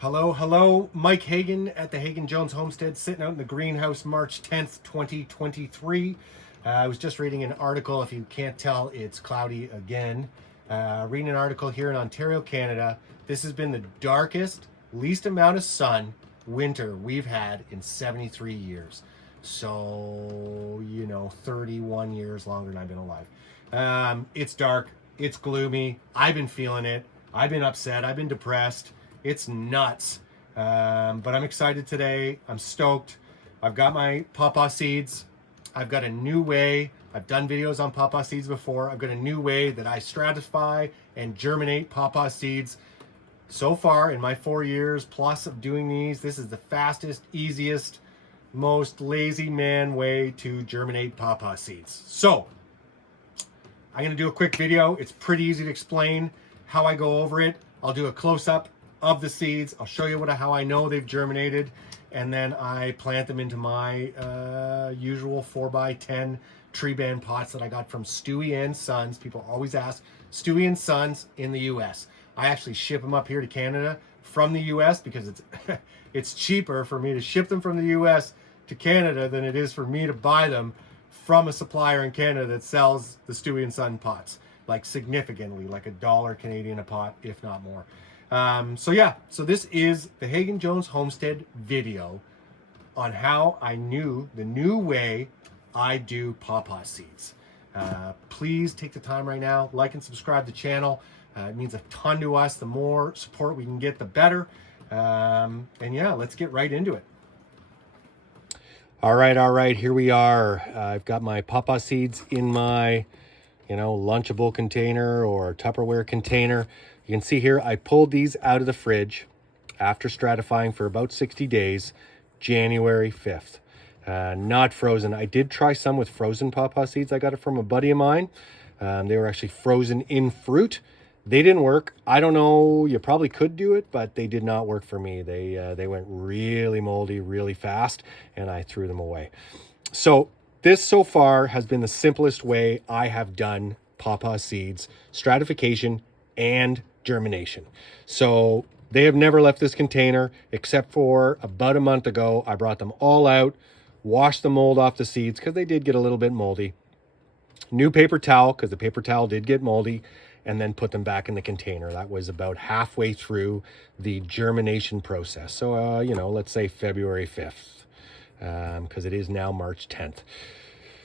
Hello, Mike Hagon at the Hagon Jones Homestead, sitting out in the greenhouse March 10th, 2023. I was just reading an article. If you can't tell, it's cloudy again. Reading an article here in Ontario, Canada. This has been the darkest, least amount of sun winter we've had in 73 years. So, 31 years longer than I've been alive. It's dark, it's gloomy. I've been feeling it. I've been upset. I've been depressed. It's nuts, but I'm excited today. I'm stoked. I've got my pawpaw seeds. I've got a new way. I've done videos on pawpaw seeds before. I've got a new way that I stratify and germinate pawpaw seeds. So far, in my 4 years plus of doing these, this is the fastest, easiest, most lazy man way to germinate pawpaw seeds. So, I'm going to do a quick video. It's pretty easy to explain how I go over it. I'll do a close-up of the seeds. I'll show you how I know they've germinated, and then I plant them into my usual 4x10 tree band pots that I got from Stewie and Sons. People always ask, Stewie and Sons in the US. I actually ship them up here to Canada from the US because it's it's cheaper for me to ship them from the US to Canada than it is for me to buy them from a supplier in Canada that sells the Stewie and Son pots, like significantly, like $1 Canadian a pot, if not more. So this is the Hagon Jones Homestead video on how I knew the new way I do pawpaw seeds. Please take the time right now, like and subscribe to the channel. It means a ton to us. The more support we can get, the better. And yeah, let's get right into it. All right, here we are. I've got my pawpaw seeds in my, lunchable container or Tupperware container. You can see here, I pulled these out of the fridge after stratifying for about 60 days, January 5th. Not frozen. I did try some with frozen pawpaw seeds. I got it from a buddy of mine. They were actually frozen in fruit. They didn't work. I don't know, you probably could do it, but they did not work for me. They went really moldy really fast, and I threw them away. So this so far has been the simplest way I have done pawpaw seeds, stratification and germination. So they have never left this container except for about a month ago. I brought them all out, washed the mold off the seeds because they did get a little bit moldy. New paper towel because the paper towel did get moldy, and then put them back in the container. That was about halfway through the germination process. So, let's say February 5th because it is now March 10th.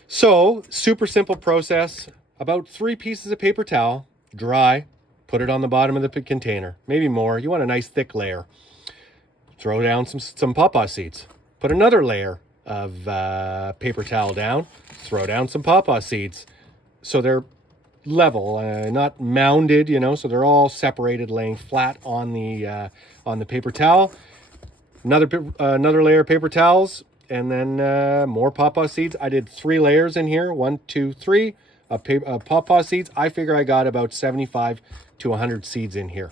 So super simple process. About 3 pieces of paper towel, dry. Put it on the bottom of the container, maybe more. You want a nice thick layer. Throw down some pawpaw seeds. Put another layer of paper towel down. Throw down some pawpaw seeds. So they're level, not mounded, so they're all separated, laying flat on the paper towel. Another layer of paper towels, and then more pawpaw seeds. I did 3 layers in here, 1, 2, 3 of pawpaw seeds. I figure I got about 75 to 100 seeds in here.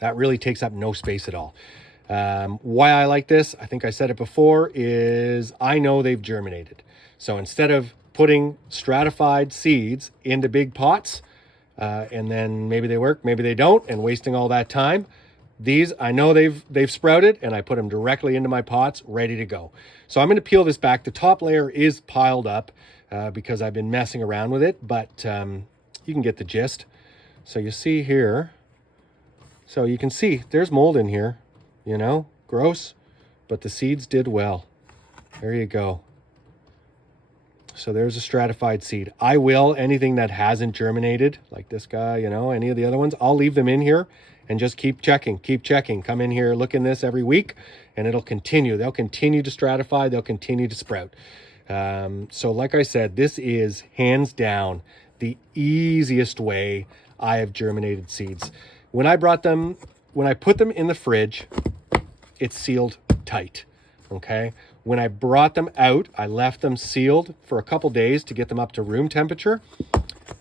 That really takes up no space at all. Why I like this, I think I said it before, is I know they've germinated. So instead of putting stratified seeds into big pots, and then maybe they work, maybe they don't, and wasting all that time, these I know they've sprouted, and I put them directly into my pots, ready to go. So I'm going to peel this back. The top layer is piled up because I've been messing around with it, but you can get the gist. So you see here, so you can see there's mold in here, gross, but the seeds did well. There you go. So there's a stratified seed. I will, anything that hasn't germinated, like this guy, any of the other ones, I'll leave them in here and just keep checking. Come in here, look in this every week, and it'll continue. They'll continue to stratify. They'll continue to sprout. So like I said, this is hands down the easiest way I have germinated seeds. When I put them in the fridge, it's sealed tight. Okay. When I brought them out, I left them sealed for a couple days to get them up to room temperature.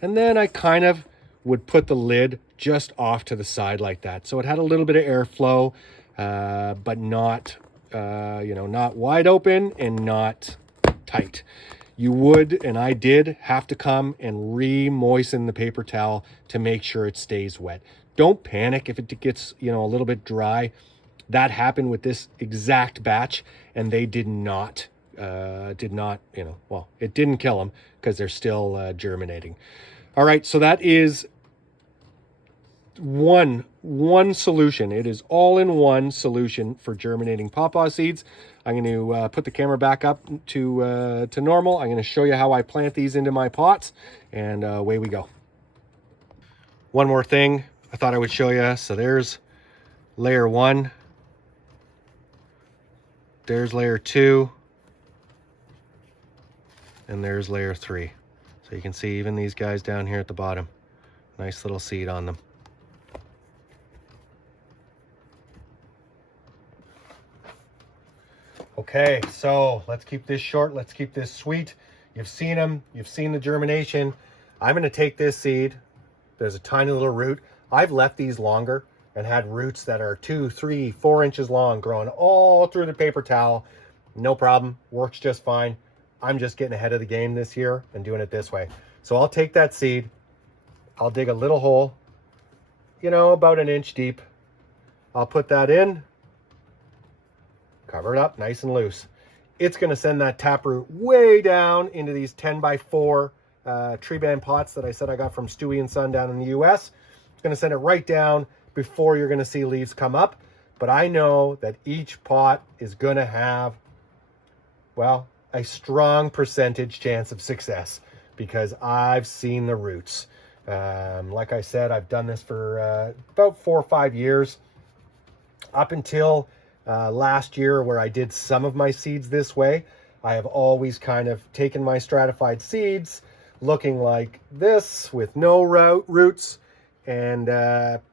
And then I kind of would put the lid just off to the side like that. So it had a little bit of airflow, but not, not wide open and not tight. You would, and I did, have to come and re-moisten the paper towel to make sure it stays wet. Don't panic if it gets, you know, a little bit dry. That happened with this exact batch, and they did not, you know, well, it didn't kill them because they're still germinating. All right, so that is one solution. It is all in one solution for germinating pawpaw seeds. I'm going to put the camera back up to normal. I'm going to show you how I plant these into my pots, and away we go. One more thing I thought I would show you. So there's layer 1. There's layer 2. And there's layer 3. So you can see even these guys down here at the bottom. Nice little seed on them. Okay, so let's keep this short. Let's keep this sweet. You've seen them. You've seen the germination. I'm going to take this seed. There's a tiny little root. I've left these longer and had roots that are 2, 3, 4 inches long growing all through the paper towel. No problem. Works just fine. I'm just getting ahead of the game this year and doing it this way. So I'll take that seed. I'll dig a little hole, you know, about an inch deep. I'll put that in. Cover it up nice and loose. It's going to send that taproot way down into these 10 by 4 tree band pots that I said I got from Stewie & Son down in the US. It's going to send it right down before you're going to see leaves come up. But I know that each pot is going to have, well, a strong percentage chance of success because I've seen the roots. Like I said, I've done this for about 4 or 5 years. Up until last year where I did some of my seeds this way, I have always kind of taken my stratified seeds looking like this with no roots and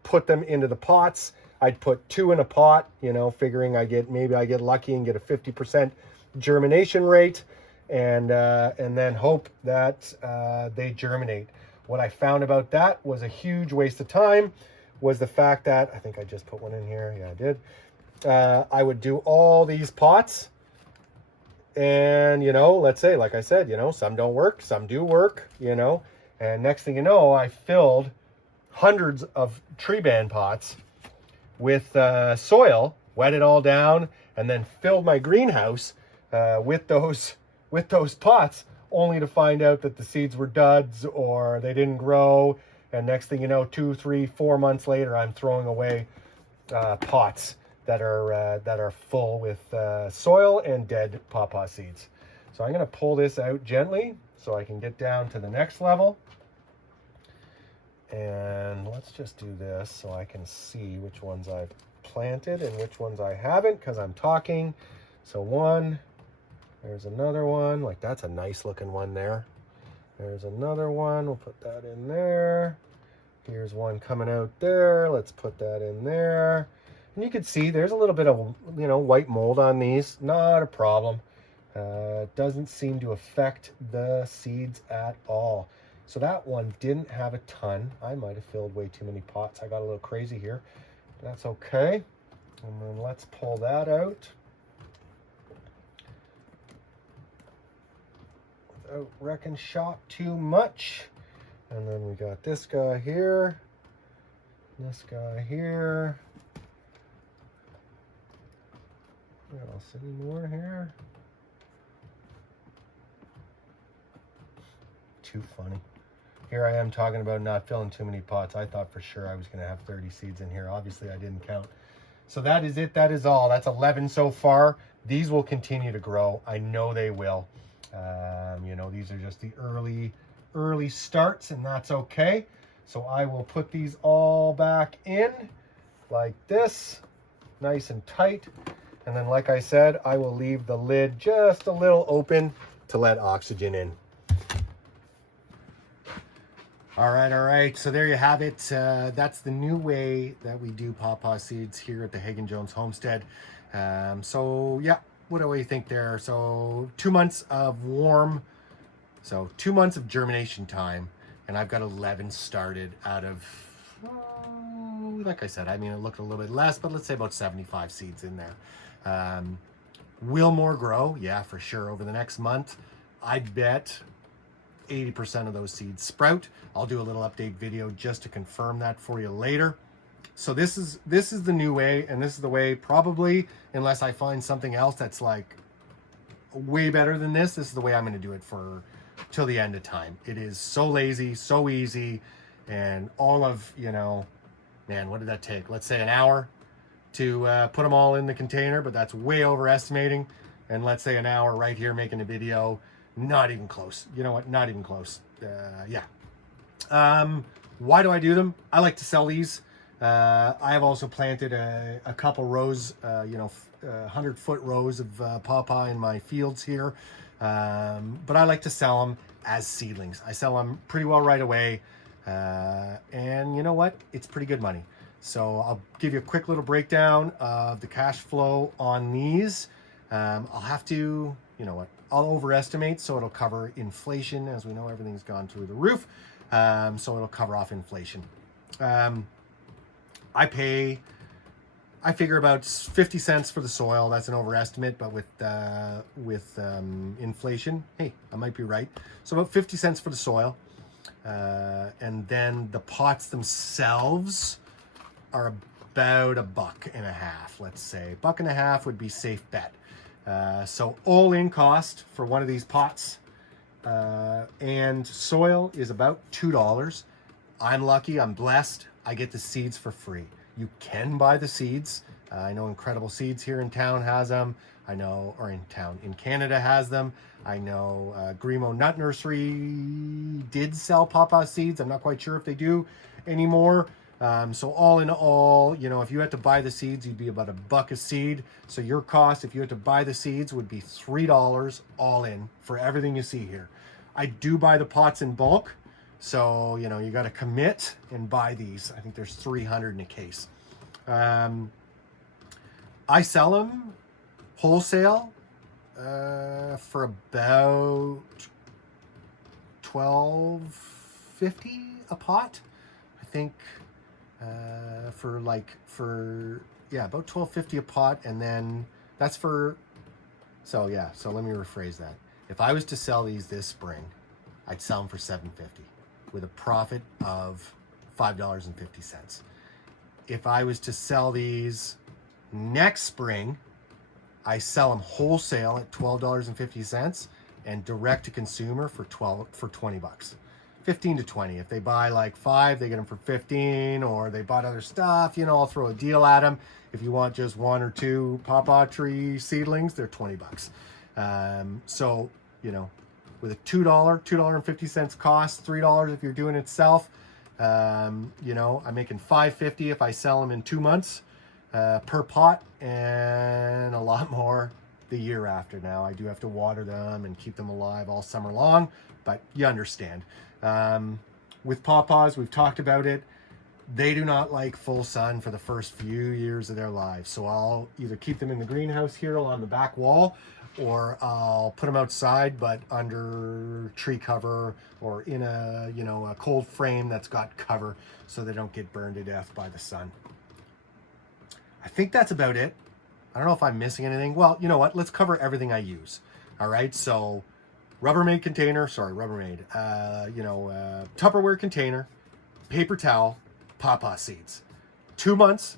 put them into the pots. I'd put 2 in a pot, you know, figuring maybe I get lucky and get a 50% germination rate and then hope that they germinate. What I found about that was a huge waste of time was the fact that, I think I just put one in here. Yeah, I did. I would do all these pots and, you know, let's say, like I said, you know, some don't work, some do work, you know, and next thing you know, I filled hundreds of tree band pots with soil, wet it all down, and then filled my greenhouse with those pots, only to find out that the seeds were duds or they didn't grow. And next thing you know, 2, 3, 4 months later, I'm throwing away pots that are full with soil and dead pawpaw seeds. So I'm going to pull this out gently so I can get down to the next level. And let's just do this so I can see which ones I've planted and which ones I haven't because I'm talking. So one, there's another one. Like that's a nice looking one there. There's another one. We'll put that in there. Here's one coming out there. Let's put that in there. And you can see there's a little bit of, you know, white mold on these. Not a problem. Doesn't seem to affect the seeds at all. So that one didn't have a ton. I might have filled way too many pots. I got a little crazy here. That's okay. And then let's pull that out. Without wrecking shop too much. And then we got this guy here. This guy here. What else? Any more here? Too funny. Here I am talking about not filling too many pots. I thought for sure I was going to have 30 seeds in here. Obviously, I didn't count. So that is it. That is all. That's 11 so far. These will continue to grow. I know they will. You know, these are just the early starts, and that's okay. So I will put these all back in like this, nice and tight. And then, like I said, I will leave the lid just a little open to let oxygen in. All right. So there you have it. That's the new way that we do pawpaw seeds here at the Hagon Jones Homestead. So yeah, what do we think there? So 2 months of warm, so 2 months of germination time, and I've got 11 started out of, like I said, I mean, it looked a little bit less, but let's say about 75 seeds in there. Will more grow? Yeah, for sure. Over the next month, I bet 80% of those seeds sprout. I'll do a little update video just to confirm that for you later. So this is the new way, and this is the way, probably, unless I find something else that's like way better than this is the way I'm going to do it for till the end of time. It is so lazy, so easy, and all of, you know, man, what did that take? Let's say an hour to put them all in the container, but that's way overestimating. And let's say an hour right here making a video, not even close. You know what? Not even close. Yeah. Why do I do them? I like to sell these. I have also planted a couple rows, 100-foot rows of pawpaw in my fields here. But I like to sell them as seedlings. I sell them pretty well right away. And you know what? It's pretty good money. So I'll give you a quick little breakdown of the cash flow on these. I'll have to, you know what? I'll overestimate, so it'll cover inflation. As we know, everything's gone through the roof. So it'll cover off inflation. I figure about 50 cents for the soil. That's an overestimate, but with inflation, hey, I might be right. So about 50 cents for the soil. And then the pots themselves are about $1.50, let's say. $1.50 would be safe bet. So all in cost for one of these pots and soil is about $2. I'm lucky, I'm blessed. I get the seeds for free. You can buy the seeds. I know Incredible Seeds here in town has them. I know, or in Canada has them. I know Grimo Nut Nursery did sell pawpaw seeds. I'm not quite sure if they do anymore. So all in all, you know, if you had to buy the seeds, you'd be about $1 a seed. So your cost, if you had to buy the seeds, would be $3 all in for everything you see here. I do buy the pots in bulk. So, you know, you got to commit and buy these. I think there's 300 in a case. I sell them wholesale for about $12.50 a pot. I think about $12.50 a pot, and then that's for. So yeah, so let me rephrase that. If I was to sell these this spring, I'd sell them for $7.50 with a profit of $5.50. If I was to sell these next spring, I sell them wholesale at $12.50 and direct to consumer for $20. 15 to 20. If they buy like 5, they get them for 15, or they bought other stuff, you know, I'll throw a deal at them. If you want just 1 or 2 pawpaw tree seedlings, they're $20. So, you know, with a $2.50 cost, $3 if you're doing it self, you know, I'm making $5.50 if I sell them in 2 months per pot, and a lot more the year after. Now I do have to water them and keep them alive all summer long, but you understand. With pawpaws, we've talked about it. They do not like full sun for the first few years of their lives. So I'll either keep them in the greenhouse here along the back wall, or I'll put them outside, but under tree cover or in a, you know, a cold frame that's got cover so they don't get burned to death by the sun. I think that's about it. I don't know if I'm missing anything. Well, you know what? Let's cover everything I use. All right. So Rubbermaid container, Tupperware container, paper towel, pawpaw seeds. 2 months,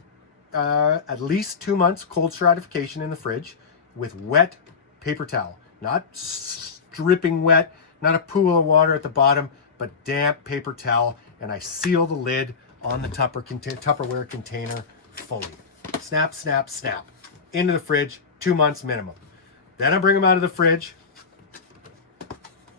at least 2 months cold stratification in the fridge with wet paper towel. Not dripping wet, not a pool of water at the bottom, but damp paper towel. And I seal the lid on the Tupperware container fully. Snap, snap, snap. Into the fridge, 2 months minimum. Then I bring them out of the fridge,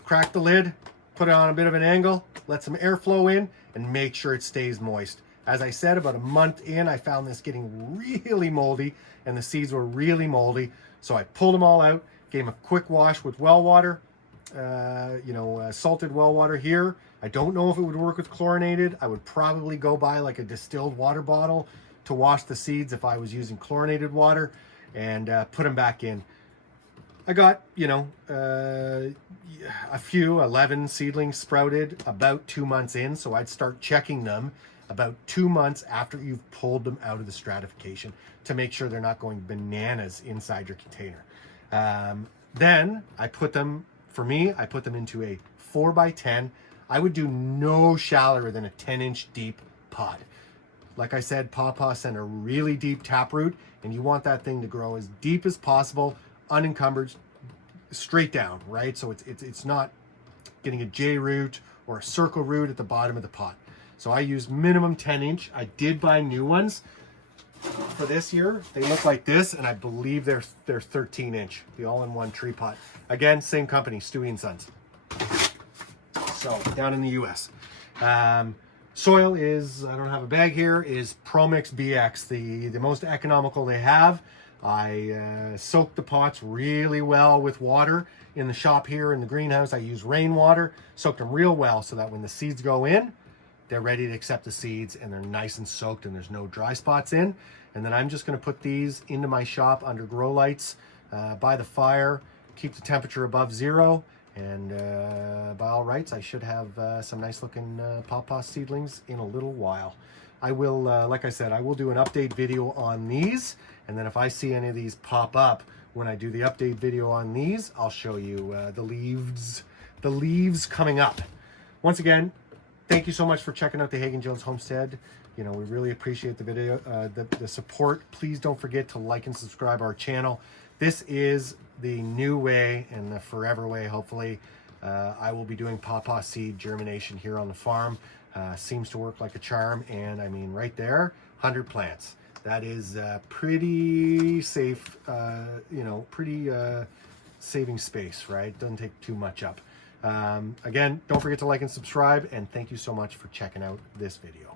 crack the lid, put it on a bit of an angle, let some airflow in, and make sure it stays moist. As I said, about a month in, I found this getting really moldy, and the seeds were really moldy. So I pulled them all out, gave them a quick wash with well water, salted well water here. I don't know if it would work with chlorinated. I would probably go buy like a distilled water bottle to wash the seeds if I was using chlorinated water, and put them back in. I got, 11 seedlings sprouted about 2 months in, so I'd start checking them about 2 months after you've pulled them out of the stratification to make sure they're not going bananas inside your container. Then I put them into a 4x10. I would do no shallower than a 10-inch deep pot. Like I said, Pawpaw sent a really deep taproot, and you want that thing to grow as deep as possible, unencumbered, straight down, right? So it's not getting a J root or a circle root at the bottom of the pot. So I use minimum 10-inch. I did buy new ones for this year. They look like this, and I believe they're 13-inch, the all-in-one tree pot. Again, same company, Stewie & Sons. So down in the US. Soil is, I don't have a bag here, is Promix BX, the most economical they have. I soak the pots really well with water. In the shop here in the greenhouse, I use rainwater, soak them real well so that when the seeds go in, they're ready to accept the seeds and they're nice and soaked and there's no dry spots in. And then I'm just gonna put these into my shop under grow lights by the fire, keep the temperature above 0. And by all rights, I should have some nice looking Pawpaw seedlings in a little while. I will, like I said, I will do an update video on these. And then if I see any of these pop up when I do the update video on these, I'll show you the leaves coming up. Once again, thank you so much for checking out the Hagon Jones Homestead. You know, we really appreciate the video, the support. Please don't forget to like and subscribe our channel. This is the new way and the forever way, hopefully. I will be doing Pawpaw seed germination here on the farm. Seems to work like a charm. And I mean, right there, 100 plants. That is pretty safe, you know, pretty saving space, right? Doesn't take too much up. Again, don't forget to like and subscribe. And thank you so much for checking out this video.